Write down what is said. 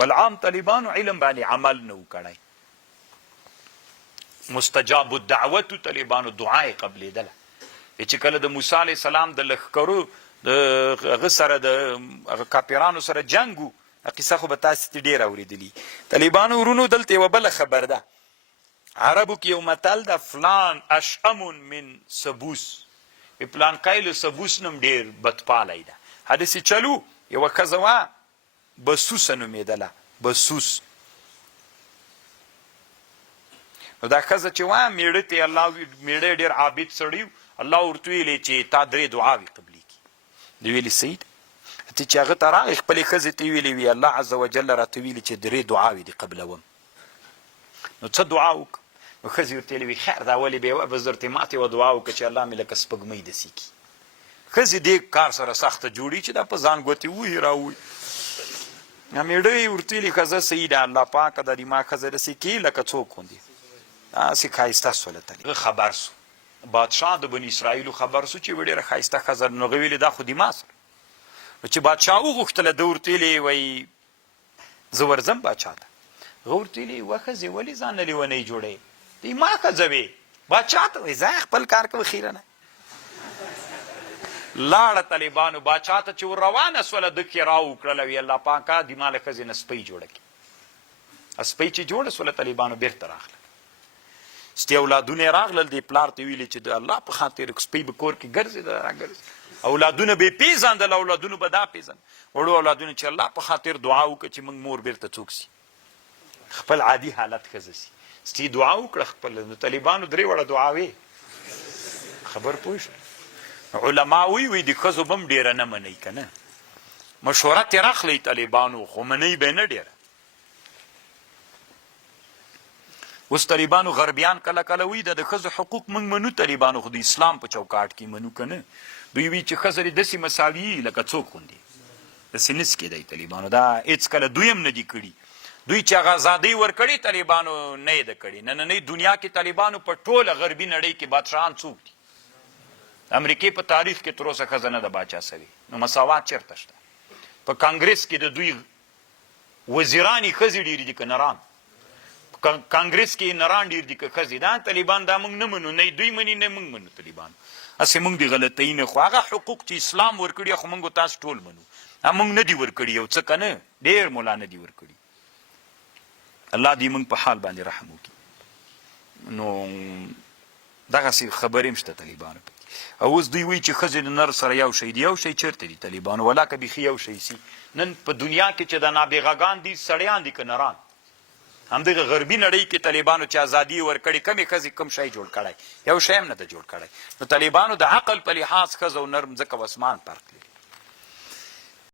بل عام طالبانو علم باندې عمل نه و کړی. مستجاب الدعوت طالبانو دعا یې قبلېدله. چې کله د موسی علیه السلام د لښکرو د هغه سره د هغه کاپیرانو سره جنګ و، قصه خو به تاسې ډېره اورېدلي. طالبانو ورونو دلته یوه بله خبر ده. عربو کې یو متل ده، فلان اشأم من سبوس، پلانکی له سبوس نم ډېر بدپالی ده. هداسې چلو یوه ښځه وه بسوسه نومېدله، بسوس. نو دا ښځه چې وه مېړه ته الله، مېړه ډېر عابد سړی و، الله ورته ویلې چې تا 3 دعاوې قبلې کړي. د ویلې صحیح ده. ته چې هغه ته راغی خپلې ښځې ته یې ویلې وي الله عز وجل راته ویلي چې 3 دعاوې دې قبلوم. نو څه دعا وکړه؟ نو ښځې ورته ویلې وي خیر دا ولې بې به زه درته ماته یوه دعا وکړه چې الله مې لکه سپوږمۍ داسې کړي. ښځې دې کار سره سخته جوړي چې دا په ځان ګوتې ووهي راووي. مېړه یې ورته ویلي ښځه صحیح ده الله پاکه دا دې ما ښځه داسې کړي لکه څوک غوندې داسې ښایسته سوله. هغه خبر سو، بادشاه د بني اسرائیلو خبر سو چې ډېره ښایسته ښځه. نو هغه ویلې دا خو دې ما سره. نو چې بادشاه وغوښتله ده ورته ویلې وایي زه ورځم بادشاه ته. هغه ورته ویلې وه ښځې ولې ځان نه لیونۍ جوړوې؟ دی ما ښځه وې بادشاه ته وایي ځه خپل کار کوه خیره نه. لاړه طالبانو بادشاه ته چې ور روانه سوله ده کې را وکړله وي الله پاکه دې ما له ښځې نه سپۍ جوړه کړي. سپۍ چې جوړه سوله طالبانو بېرته راغله. ستې اولادونه یې راغلل دې پلار ته ویلې چې د الله په خاطر سپۍ به کور کې ګرځېده راګرځي. اولادونه به یې پېژندل، اولادونو به دا پېژند وړو اولادونه چې الله په خاطر دعا وکړه چې موږ مور بېرته څوک سي، خپل عادي حالت ښځه سي. ستې دعا وکړه خپل. نو طالبانو 3 وړه دعاوې خبر پوه شو. علما وی د ښځو به هم ډېره نه منئ که نه، مشوره ترې راخلئ طالبانو، خو منئ به یې نه ډېره. اوس طالبانو غربیان کله کله وایي د ښځو حقوق موږ منو، طالبانو خو د اسلام په چوکاټ کې منو که نه. دوی وایي چې ښځه دې داسې مساوي لکه څوک غوندې، داسې نس کېدی. طالبانو دا هېڅ کله دوی هم نه دي کړي. دوی چې هغه ازادۍ ورکړې طالبانو نه یې ده کړې. نننۍ دنیا کې طالبانو په ټوله غربي نړۍ کې بادشاهان څوک دي؟ د امریکې په تاریخ کې تر اوسه ښځه نه ده باچا سوې. نو مساوات چېرته شته؟ په کانګرس کې د دوی وزیران یې ښځې ډېرې دي که نران؟ کانګرس کې نران ډېر دي که ښځې؟ دا طالبان دا موږ نه منو، نه دوی مني نه موږ منو. طالبان هسې موږ د غلطۍ نه، خو هغه حقوق چې اسلام ورکړي خو موږ تاسو ټول منو. موږ نه دي ورکړي یو څه که نه، ډېر ملا نه دي ورکړي. الله دې موږ په حال باندې رحم وکړي. نو دغسې خبرې هم شته طالبانو پکې. او اوس دوی وایي چې ښځې د نر سره یو شی دي. یو شی چېرته دي طالبانو؟ ولا که بیخي یو شی سي. نن په دنیا کې چې د نابغهګان دي سړیان دي که نران؟ همدغه غربي نړۍ کې طالبانو چې ازادي ورکړې کمې ښځې کم شی جوړ کړی؟ یو شی هم نه ده جوړ کړی. نو طالبانو د عقل په لحاظ ښځه او نر مځکه و اسمان فرق لري.